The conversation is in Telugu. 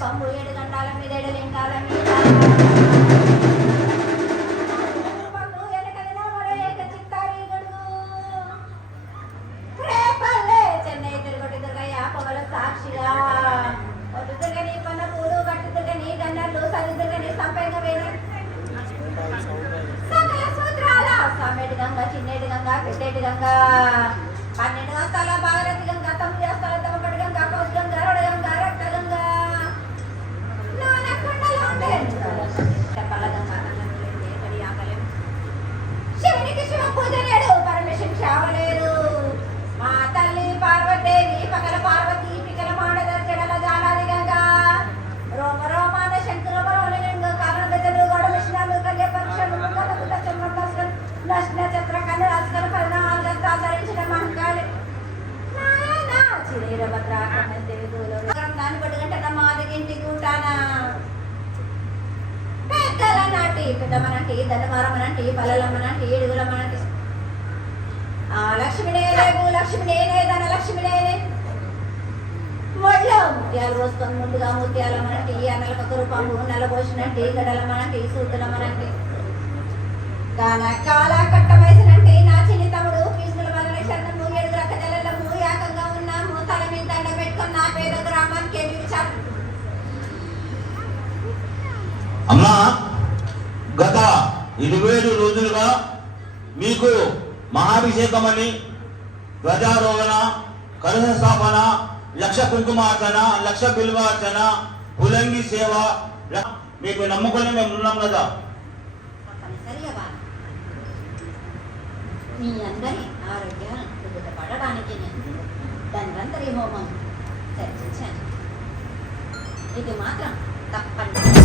పంపు 7 గంటల మీద 7 లింగాల మీద సాక్షిగా నీ పన్న పూలు కట్టుగా నీ గన్నర్లు సరిదుగా నీ సంపంగా వేరే సకల సూత్రాల సామెటి గంగ చిన్నేటి గంగ పెద్దేటి గంగ 12 వస్తాల భాగరథి గంగ 9 వస్తాల దమపడి గంగ కౌస్ గంగ రొడ గంగ రక్త గంగ నాన కుండల ఉండే పల్ల గంగ కడి ఆకలే శివునికి శివ పూజ లేడు పరమేశ్వరునికి శావలేరు మా తల్లి పార్వతీదేవి పగల పార్వతి పికల మాడద జడల జాలాది గంగ రోమ రోమాన శంకర బరోలింగ కారణ గజలు గడ విష్ణాలు కల్య పరీక్షలు కలకుట చంద్రమస్కర్ నష్ణ చత్ర కన్ను రాజకర పరిణామాలు ఆచరించిన మహంకాళి నాయన చిరీర భద్రాకరణ దేవతలు దాని పడుగంట మాదిగింటి కూటానా పెద్దలనంటి పెద్దమనంటి ధనమారమనంటి బలలమ్మనంటి ఏడుగులమ్మనంటి లక్ష్మినేనే భూలక్ష్మినేనే ధనలక్ష్మినేనే ఒళ్ళో ముత్యాలు పోసుకొని ముందుగా ముత్యాలమ్మనంటి అన్నలకు ఒక రూపంబు నలబోసినంటి గడలమ్మనంటి సూతులమ్మనంటి గాన కాల కట్ట వయసునంటి నా చిన్ని తమ్ముడు కృష్ణుల వలన శరణము 7 రక జలము ఏకంగా ఉన్నాము తల మీద దండ పెట్టుకొని నా పేద గ్రామానికి ఏమి విచారం అమ్మా గత 27 రోజులుగా మీకు మహాభిషేకమని ధ్వజారోహణ కలశ స్థాపన 1,00,000 కుంకుమార్చన 1,00,000 బిల్వార్చన పులంగి సేవ మీకు నమ్ముకొని మేము ఉన్నాం కదా. మీ అందరి ఆరోగ్యాన్ని కుదుటపడడానికి నేను ధన్వంతరి హోమం చర్చించాను. ఇది మాత్రం తప్పనిసరి.